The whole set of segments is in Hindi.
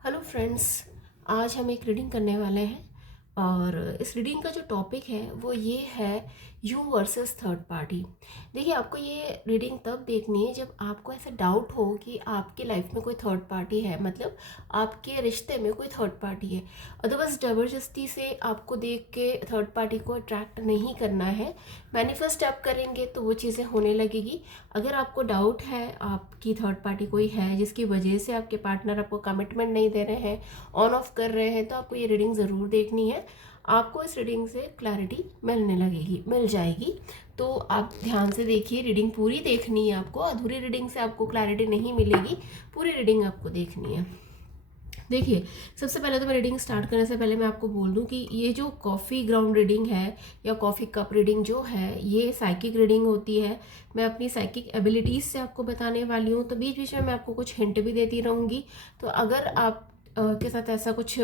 Hello friends. आज हम एक रीडिंग करने वाले हैं और इस रीडिंग का जो टॉपिक है वो ये है यू वर्सेस थर्ड पार्टी। देखिए, आपको ये रीडिंग तब देखनी है जब आपको ऐसा डाउट हो कि आपकी लाइफ में कोई थर्ड पार्टी है, मतलब आपके रिश्ते में कोई थर्ड पार्टी है। अदरवाइज ज़बरदस्ती से आपको देख के थर्ड पार्टी को अट्रैक्ट नहीं करना है। मैनिफेस्ट आप करेंगे तो वो चीज़ें होने लगेगी। अगर आपको डाउट है आपकी थर्ड पार्टी कोई है जिसकी वजह से आपके पार्टनर आपको कमिटमेंट नहीं दे रहे हैं, ऑन ऑफ कर रहे हैं, तो आपको ये रीडिंग ज़रूर देखनी है। आपको इस रीडिंग से क्लैरिटी मिल जाएगी। तो आप ध्यान से देखिए, रीडिंग पूरी देखनी है आपको। अधूरी रीडिंग से आपको क्लैरिटी नहीं मिलेगी, पूरी रीडिंग आपको देखनी है। देखिए, सबसे पहले तो मैं रीडिंग स्टार्ट करने से पहले मैं आपको बोल दूं कि ये जो कॉफ़ी ग्राउंड रीडिंग है या कॉफ़ी कप रीडिंग जो है, ये साइकिक रीडिंग होती है। मैं अपनी साइकिक एबिलिटीज़ से आपको बताने वाली हूँ, तो बीच बीच में मैं आपको कुछ हिंट भी देती रहूँगी। तो अगर आप के साथ ऐसा कुछ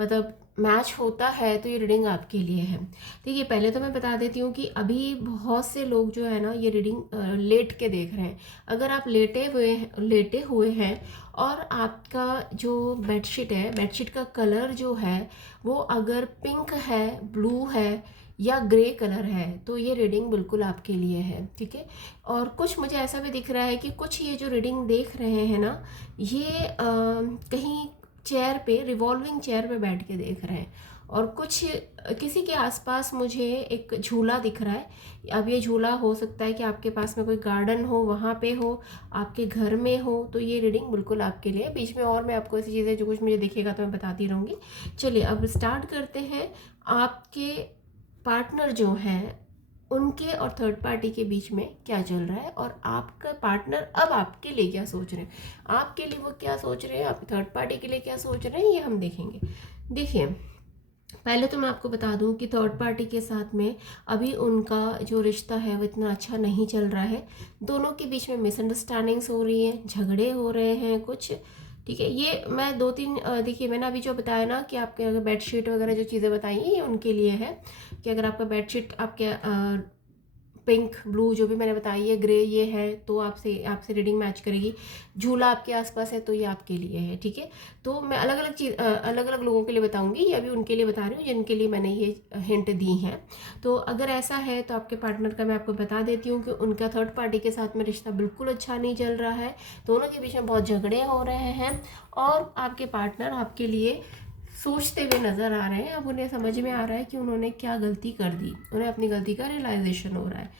मतलब मैच होता है तो ये रीडिंग आपके लिए है। देखिए, पहले तो मैं बता देती हूँ कि अभी बहुत से लोग जो है ना ये रीडिंग लेट के देख रहे हैं। अगर आप लेटे हुए हैं और आपका जो बेडशीट है, बेडशीट का कलर जो है वो अगर पिंक है, ब्लू है या ग्रे कलर है, तो ये रीडिंग बिल्कुल आपके लिए है। ठीक है। और कुछ मुझे ऐसा भी दिख रहा है कि कुछ ये जो रीडिंग देख रहे हैं ना, ये कहीं चेयर पे, रिवॉल्विंग चेयर पे बैठ के देख रहे हैं। और कुछ किसी के आसपास मुझे एक झूला दिख रहा है। अब ये झूला हो सकता है कि आपके पास में कोई गार्डन हो, वहाँ पे हो, आपके घर में हो, तो ये रीडिंग बिल्कुल आपके लिए। बीच में और मैं आपको ऐसी चीज़ें जो कुछ मुझे दिखेगा तो मैं बताती रहूँगी। चलिए अब स्टार्ट करते हैं। आपके पार्टनर जो हैं उनके और थर्ड पार्टी के बीच में क्या चल रहा है, और आपका पार्टनर अब आपके लिए क्या सोच रहे हैं। आपके लिए वो क्या सोच रहे हैं, आप थर्ड पार्टी के लिए क्या सोच रहे हैं, ये हम देखेंगे। देखिए, पहले तो मैं आपको बता दूं कि थर्ड पार्टी के साथ में अभी उनका जो रिश्ता है वो इतना अच्छा नहीं चल रहा है। दोनों के बीच में मिसअंडरस्टैंडिंग्स हो रही हैं, झगड़े हो रहे हैं कुछ। ठीक है, ये मैं दो तीन देखिए, मैंने अभी जो बताया ना कि आपके अगर बेडशीट वगैरह जो चीज़ें बताई हैं ये उनके लिए है। कि अगर आपका बेडशीट आपके पिंक, ब्लू जो भी मैंने बताई है, ग्रे ये है, तो आपसे आपसे रीडिंग मैच करेगी। झूला आपके आसपास है तो ये आपके लिए है। ठीक है। तो मैं अलग अलग चीज़ अलग अलग लोगों के लिए बताऊंगी, ये अभी उनके लिए बता रही हूँ जिनके लिए मैंने ये हिंट दी हैं। तो अगर ऐसा है तो आपके पार्टनर का मैं आपको बता देती हूँ कि उनका थर्ड पार्टी के साथ में रिश्ता बिल्कुल अच्छा नहीं चल रहा है। दोनों के बीच में बहुत झगड़े हो रहे हैं और आपके पार्टनर आपके लिए सोचते हुए नज़र आ रहे हैं। अब उन्हें समझ में आ रहा है कि उन्होंने क्या गलती कर दी, उन्हें अपनी गलती का रियलाइजेशन हो रहा है।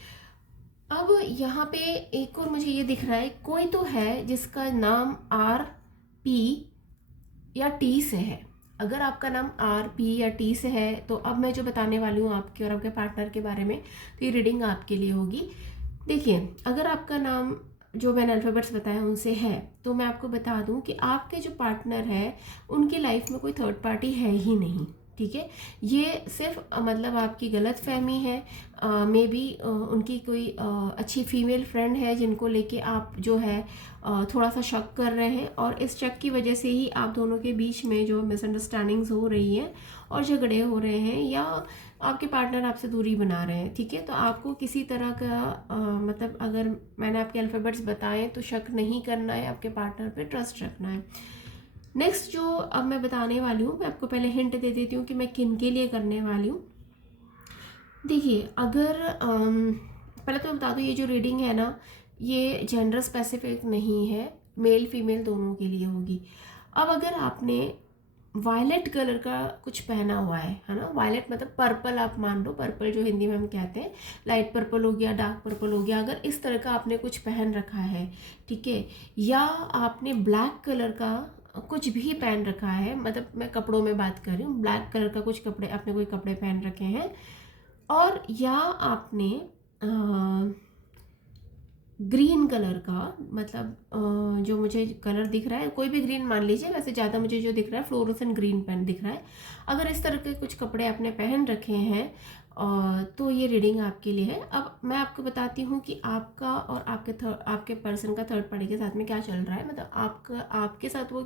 अब यहाँ पे एक और मुझे ये दिख रहा है, कोई तो है जिसका नाम आर, पी या टी से है। अगर आपका नाम आर, पी या टी से है तो अब मैं जो बताने वाली हूँ आपके और आपके पार्टनर के बारे में, तो ये रीडिंग आपके लिए होगी। देखिए, अगर आपका नाम जो मैंने अल्फ़ाबेट्स बताया उनसे है, तो मैं आपको बता दूं कि आपके जो पार्टनर है उनकी लाइफ में कोई थर्ड पार्टी है ही नहीं। ठीक है। ये सिर्फ मतलब आपकी गलत फहमी है। मे बी उनकी कोई अच्छी फीमेल फ्रेंड है जिनको लेके आप जो है थोड़ा सा शक कर रहे हैं, और इस शक की वजह से ही आप दोनों के बीच में जो मिसअंडरस्टैंडिंग्स हो रही हैं और झगड़े हो रहे हैं, या आपके पार्टनर आपसे दूरी बना रहे हैं। ठीक है। तो आपको किसी तरह का मतलब अगर मैंने आपके अल्फ़ाबेट्स बताएं तो शक नहीं करना है, आपके पार्टनर पे ट्रस्ट रखना है। नेक्स्ट जो अब मैं बताने वाली हूँ, मैं आपको पहले हिंट दे देती हूँ कि मैं किन के लिए करने वाली हूँ। देखिए, अगर पहले तो मैं बता दूँ, ये जो रीडिंग है ना, ये जेंडर स्पेसिफिक नहीं है, मेल फीमेल दोनों के लिए होगी। अब अगर आपने वायलेट कलर का कुछ पहना हुआ है ना, वायलेट मतलब पर्पल, आप मान लो पर्पल जो हिंदी में हम कहते हैं, लाइट पर्पल हो गया, डार्क पर्पल हो गया, अगर इस तरह का आपने कुछ पहन रखा है, ठीक है, या आपने ब्लैक कलर का कुछ भी पहन रखा है, मतलब मैं कपड़ों में बात कर रही हूँ, ब्लैक कलर का कुछ कपड़े, आपने कोई कपड़े पहन रखे हैं, और या आपने ग्रीन कलर का, मतलब जो मुझे कलर दिख रहा है, कोई भी ग्रीन मान लीजिए, वैसे ज़्यादा मुझे जो दिख रहा है फ्लोरोसेंट ग्रीन पेन दिख रहा है। अगर इस तरह के कुछ कपड़े आपने पहन रखे हैं तो ये रीडिंग आपके लिए है। अब मैं आपको बताती हूँ कि आपका और आपके पर्सन का थर्ड पार्टी के साथ में क्या चल रहा है, मतलब आपके साथ वो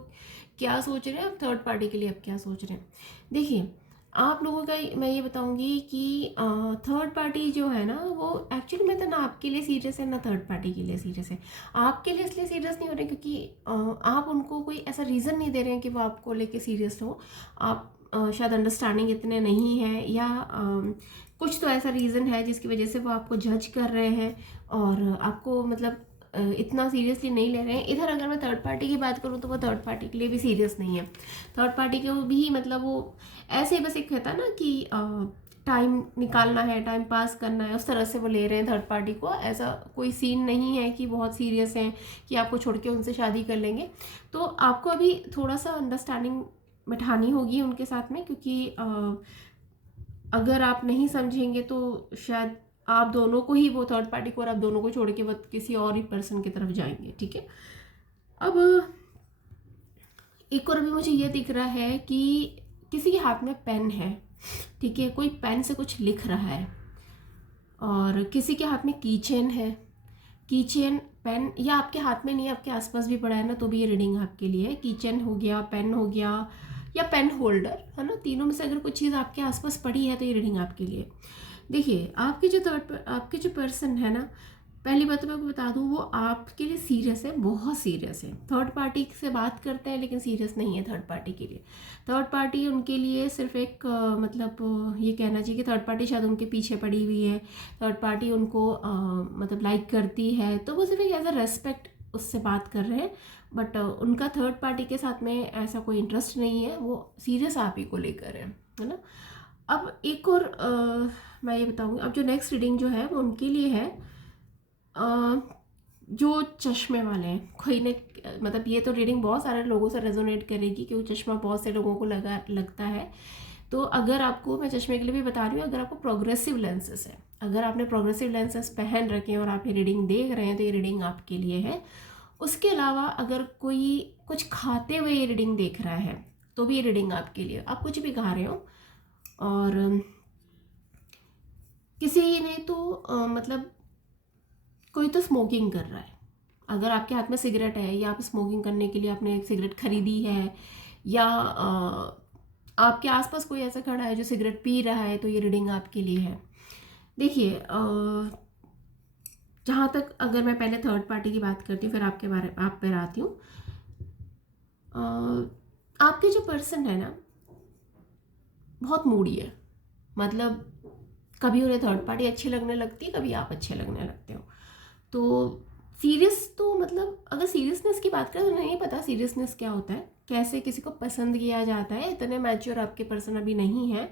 क्या सोच रहे हैं, आप थर्ड पार्टी के लिए अब क्या सोच रहे हैं। देखिए, आप लोगों का मैं ये बताऊंगी कि थर्ड पार्टी जो है ना, वो एक्चुअली में तो ना आपके लिए सीरियस है ना थर्ड पार्टी के लिए सीरियस है। आपके लिए इसलिए सीरियस नहीं हो रहे क्योंकि आप उनको कोई ऐसा रीज़न नहीं दे रहे हैं कि वो आपको लेके सीरियस हो। आप शायद अंडरस्टैंडिंग इतने नहीं है, या कुछ तो ऐसा रीज़न है जिसकी वजह से वो आपको जज कर रहे हैं और आपको मतलब इतना सीरियसली नहीं ले रहे हैं। इधर अगर मैं थर्ड पार्टी की बात करूँ तो वो थर्ड पार्टी के लिए भी सीरियस नहीं है। थर्ड पार्टी के भी मतलब वो ऐसे ही बस एक कहता है ना कि टाइम निकालना है, टाइम पास करना है, उस तरह से वो ले रहे हैं थर्ड पार्टी को। ऐसा कोई सीन नहीं है कि बहुत सीरियस हैं कि आपको छोड़ के उनसे शादी कर लेंगे। तो आपको अभी थोड़ा सा अंडरस्टैंडिंग बैठानी होगी उनके साथ में, क्योंकि अगर आप नहीं समझेंगे तो शायद आप दोनों को ही, वो थर्ड पार्टी को और आप दोनों को छोड़ के वो किसी और ही पर्सन की तरफ जाएंगे। ठीक है। अब एक और अभी मुझे ये दिख रहा है कि किसी के हाथ में पेन है, ठीक है, कोई पेन से कुछ लिख रहा है, और किसी के हाथ में कीचेन है। कीचेन, पेन, या आपके हाथ में नहीं है, आपके आसपास भी पड़ा है ना, तो भी ये रीडिंग आपके लिए है। कीचेन हो गया, पेन हो गया, या पेन होल्डर है ना, तीनों में से अगर कुछ चीज़ आपके आसपास पड़ी है तो ये रीडिंग आपके लिए। देखिए, आपके जो पर्सन है ना, पहली बात तो मैं आपको बता दूं, वो आपके लिए सीरियस है, बहुत सीरियस है। थर्ड पार्टी से बात करते हैं लेकिन सीरियस नहीं है थर्ड पार्टी के लिए। थर्ड पार्टी उनके लिए सिर्फ एक मतलब ये कहना चाहिए कि थर्ड पार्टी शायद उनके पीछे पड़ी हुई है। थर्ड पार्टी उनको मतलब लाइक करती है, तो वो सिर्फ एक एज अ रेस्पेक्ट उससे बात कर रहे हैं। बट उनका थर्ड पार्टी के साथ में ऐसा कोई इंटरेस्ट नहीं है, वो सीरियस आप ही को लेकर है ना। अब एक और मैं ये बताऊँगी, अब जो नेक्स्ट रीडिंग जो है वो उनके लिए है जो चश्मे वाले हैं। कोई ने मतलब ये तो रीडिंग बहुत सारे लोगों से रेजोनेट करेगी क्योंकि चश्मा बहुत से लोगों को लगता है। तो अगर आपको, मैं चश्मे के लिए भी बता रही हूँ, अगर आपको प्रोग्रेसिव लेंसेज है, अगर आपने प्रोग्रेसिव लेंसेज पहन रखे हैं और आप ये रीडिंग देख रहे हैं तो ये रीडिंग आपके लिए है। उसके अलावा अगर कोई कुछ खाते हुए ये रीडिंग देख रहा है तो भी ये रीडिंग आपके लिए। आप कुछ भी खा रहे हो और किसी ने तो मतलब कोई तो स्मोकिंग कर रहा है। अगर आपके हाथ में सिगरेट है या आप स्मोकिंग करने के लिए आपने एक सिगरेट खरीदी है, या आपके आसपास कोई ऐसा खड़ा है जो सिगरेट पी रहा है, तो ये रीडिंग आपके लिए है। देखिए, जहाँ तक अगर मैं पहले थर्ड पार्टी की बात करती हूँ फिर आपके बारे आप पर आती हूँ। आपके जो पर्सन है ना, बहुत मूडी है। मतलब कभी उन्हें थर्ड पार्टी अच्छी लगने लगती है, कभी आप अच्छे लगने लगते हो। तो सीरियस तो मतलब अगर सीरियसनेस की बात करें तो नहीं पता सीरियसनेस क्या होता है, कैसे किसी को पसंद किया जाता है, इतने मैच्योर आपके पर्सन अभी नहीं है।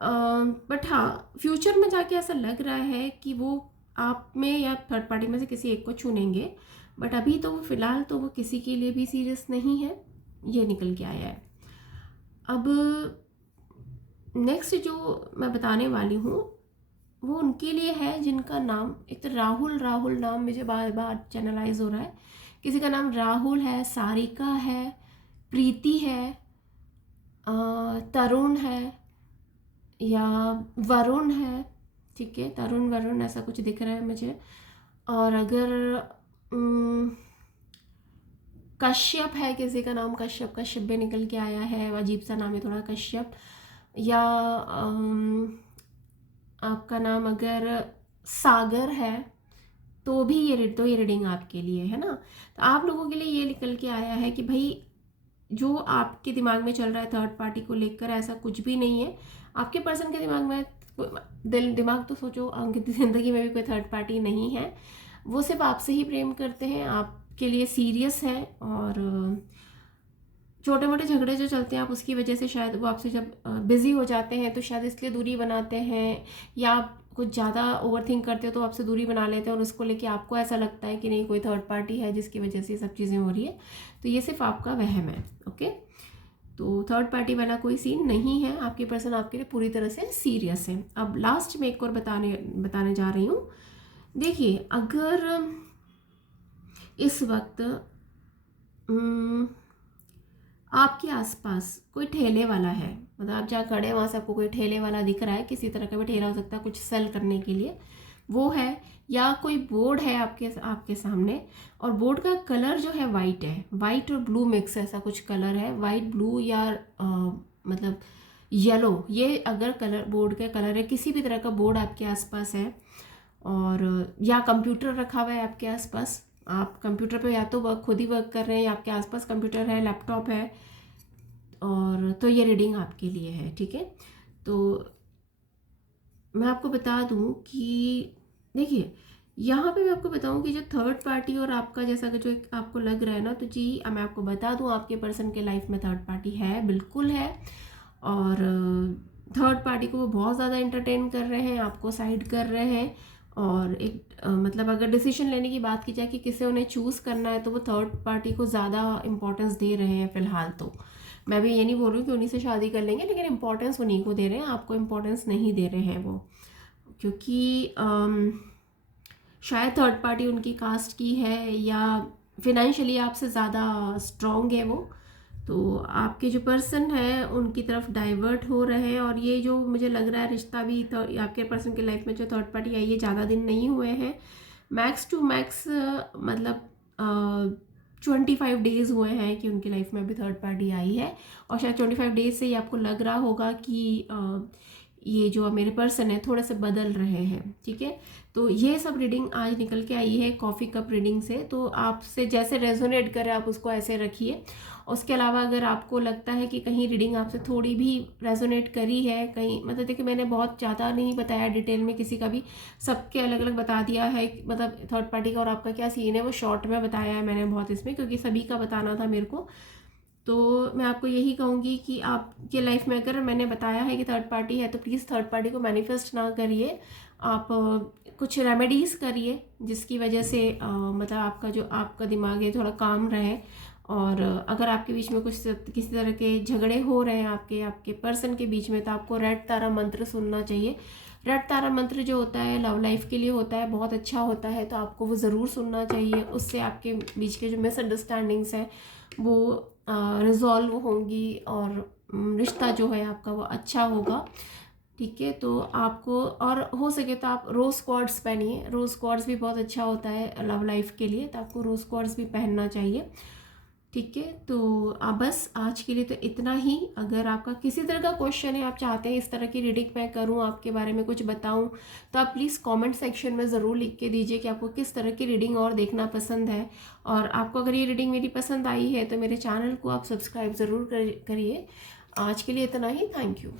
बट हाँ, फ्यूचर में जाके ऐसा लग रहा है कि वो आप में या थर्ड पार्टी में से किसी एक को चुनेंगे। बट अभी तो वो फ़िलहाल तो वो किसी के लिए भी सीरियस नहीं है, ये निकल के आया है। अब नेक्स्ट जो मैं बताने वाली हूँ वो उनके लिए है जिनका नाम, एक तो राहुल, राहुल नाम मुझे बार बार चैनलाइज हो रहा है। किसी का नाम राहुल है, सारिका है, प्रीति है, तरुण है, या वरुण है। ठीक है, तरुण वरुण ऐसा कुछ दिख रहा है मुझे। और अगर कश्यप है, किसी का नाम कश्यप, कश्यप भी निकल के आया है, अजीब सा नाम है थोड़ा कश्यप। या आपका नाम अगर सागर है तो भी ये रीडिंग आपके लिए है ना। तो आप लोगों के लिए ये निकल के आया है कि भाई जो आपके दिमाग में चल रहा है थर्ड पार्टी को लेकर, ऐसा कुछ भी नहीं है। आपके पर्सन के दिमाग में दिमाग तो सोचो, उनकी ज़िंदगी में भी कोई थर्ड पार्टी नहीं है। वो सिर्फ आपसे ही प्रेम करते हैं, आपके लिए सीरियस है। और छोटे मोटे झगड़े जो चलते हैं आप उसकी वजह से शायद वो आपसे जब बिज़ी हो जाते हैं तो शायद इसलिए दूरी बनाते हैं, या आप कुछ ज़्यादा ओवर थिंक करते हो तो आपसे दूरी बना लेते हैं और उसको लेके आपको ऐसा लगता है कि नहीं कोई थर्ड पार्टी है जिसकी वजह से ये सब चीज़ें हो रही है। तो ये सिर्फ आपका वहम है। ओके, तो थर्ड पार्टी वाला कोई सीन नहीं है, आपके पर्सन आपके लिए पूरी तरह से सीरियस है। अब लास्ट में एक और बताने जा रही हूँ। देखिए, अगर इस वक्त आपके आसपास कोई ठेले वाला है, मतलब आप जहाँ खड़े हैं वहाँ से आपको कोई ठेले वाला दिख रहा है, किसी तरह का भी ठेला हो सकता है कुछ सेल करने के लिए, वो है, या कोई बोर्ड है आपके सामने, और बोर्ड का कलर जो है वाइट है, वाइट और ब्लू मिक्स ऐसा कुछ कलर है, वाइट ब्लू, या मतलब येलो, ये अगर कलर बोर्ड का कलर है, किसी भी तरह का बोर्ड आपके आसपास है और या कंप्यूटर रखा हुआ है आपके आसपास, आप कंप्यूटर पे या तो खुद ही वर्क कर रहे हैं या आपके आसपास कंप्यूटर है, लैपटॉप है, और तो ये रीडिंग आपके लिए है। ठीक है, तो मैं आपको बता दूं कि देखिए, यहाँ पे मैं आपको बताऊं कि जो थर्ड पार्टी और आपका जैसा कि जो एक आपको लग रहा है ना, तो जी मैं आपको बता दूं आपके पर्सन के लाइफ में थर्ड पार्टी है, बिल्कुल है। और थर्ड पार्टी को वो बहुत ज़्यादा एंटरटेन कर रहे हैं, आपको साइड कर रहे हैं। और एक मतलब अगर डिसीजन लेने की बात की जाए कि किसे उन्हें चूज़ करना है, तो वो थर्ड पार्टी को ज़्यादा इंपॉर्टेंस दे रहे हैं फ़िलहाल। तो मैं भी ये नहीं बोल रही हूँ कि उन्हीं से शादी कर लेंगे, लेकिन इंपॉर्टेंस उन्हीं को दे रहे हैं, आपको इंपॉर्टेंस नहीं दे रहे हैं वो, क्योंकि शायद थर्ड पार्टी उनकी कास्ट की है या फिनेंशियली आपसे ज़्यादा स्ट्रॉन्ग है वो। तो आपके जो पर्सन है उनकी तरफ डाइवर्ट हो रहे हैं। और ये जो मुझे लग रहा है रिश्ता भी आपके पर्सन की लाइफ में जो थर्ड पार्टी आई है, ज़्यादा दिन नहीं हुए हैं, मैक्स टू मैक्स मतलब 25 डेज हुए हैं कि उनकी लाइफ में अभी थर्ड पार्टी आई है। और शायद 25 डेज से ही आपको लग रहा होगा कि ये जो मेरे पर्सन है थोड़े से बदल रहे हैं। ठीक है, तो ये सब रीडिंग आज निकल के आई है कॉफ़ी कप रीडिंग से। तो आपसे जैसे रेजोनेट करे आप उसको ऐसे रखिए। उसके अलावा अगर आपको लगता है कि कहीं रीडिंग आपसे थोड़ी भी रेजोनेट करी है कहीं, मतलब देखिए मैंने बहुत ज़्यादा नहीं बताया डिटेल में किसी का भी, सबके अलग अलग बता दिया है, मतलब थर्ड पार्टी का और आपका क्या सीन है वो शॉर्ट में बताया है मैंने बहुत इसमें, क्योंकि सभी का बताना था मेरे को। तो मैं आपको यही कहूँगी कि आपके लाइफ में अगर मैंने बताया है कि थर्ड पार्टी है, तो प्लीज़ थर्ड पार्टी को मैनिफेस्ट ना करिए। आप कुछ रेमेडीज़ करिए जिसकी वजह से मतलब आपका जो आपका दिमाग है थोड़ा काम रहे। और अगर आपके बीच में कुछ किसी तरह के झगड़े हो रहे हैं आपके आपके पर्सन के बीच में, तो आपको रेड तारा मंत्र सुनना चाहिए। रेड तारा मंत्र जो होता है लव लाइफ के लिए होता है, बहुत अच्छा होता है, तो आपको वो ज़रूर सुनना चाहिए। उससे आपके बीच के जो मिसअंडरस्टैंडिंग्स हैं वो रिजॉल्व होंगी और रिश्ता जो है आपका वो अच्छा होगा। ठीक है, तो आपको और हो सके तो आप रोज़ क्वार्ट्स पहनिए। रोज़ क्वार्ट्स भी बहुत अच्छा होता है लव लाइफ के लिए, तो आपको रोज़ क्वार्ट्स भी पहनना चाहिए। ठीक है, तो बस आज के लिए तो इतना ही। अगर आपका किसी तरह का क्वेश्चन है, आप चाहते हैं इस तरह की रीडिंग मैं करूं, आपके बारे में कुछ बताऊं, तो आप प्लीज़ कमेंट सेक्शन में ज़रूर लिख के दीजिए कि आपको किस तरह की रीडिंग और देखना पसंद है। और आपको अगर ये रीडिंग मेरी पसंद आई है तो मेरे चैनल को आप सब्सक्राइब ज़रूर करिए। आज के लिए इतना ही, थैंक यू।